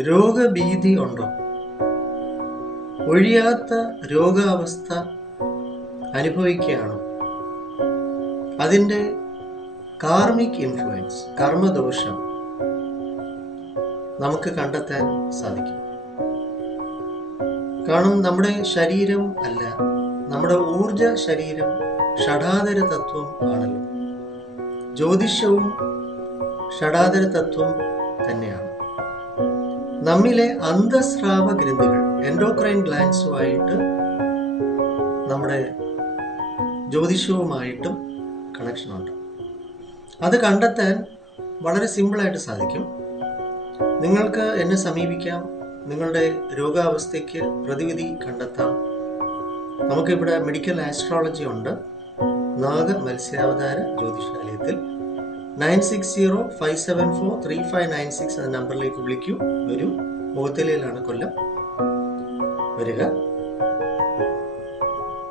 രോഗഭീതി ഉണ്ടോ? ഒഴിയാത്ത രോഗാവസ്ഥ അനുഭവിക്കുകയാണോ? അതിന്റെ കാർമിക് ഇൻഫ്ലുവൻസ് കർമ്മദോഷം നമുക്ക് കണ്ടെത്താൻ സാധിക്കും. കാരണം നമ്മുടെ ശരീരം അല്ല നമ്മുടെ ഊർജ ശരീരം ഷഡാതര തത്വം ആണല്ലോ. ജ്യോതിഷവും ഷടാതര തത്വം തന്നെയാണ്. നമ്മിലെ അന്തസ്രാവ ഗ്രന്ഥികൾ എൻഡോക്രൈൻ ഗ്ലാൻസുമായിട്ട് നമ്മുടെ ജ്യോതിഷവുമായിട്ടും കണക്ഷനുണ്ട് അത് കണ്ടെത്താൻ വളരെ സിമ്പിളായിട്ട് സാധിക്കും. നിങ്ങൾക്ക് എന്നെ സമീപിക്കാം. നിങ്ങളുടെ രോഗാവസ്ഥയ്ക്ക് പ്രതിവിധി കണ്ടെത്താം. നമുക്കിവിടെ മെഡിക്കൽ ആസ്ട്രോളജി ഉണ്ട്. Naga മത്സ്യാവതാര ജ്യോതിഷാലയത്തിൽ. Nine six zero five seven four three five nine six എന്ന നമ്പറിലേക്ക് വിളിക്കൂ. വരൂ. മുഖത്തലയിലാണ് കൊല്ലം. വരിക.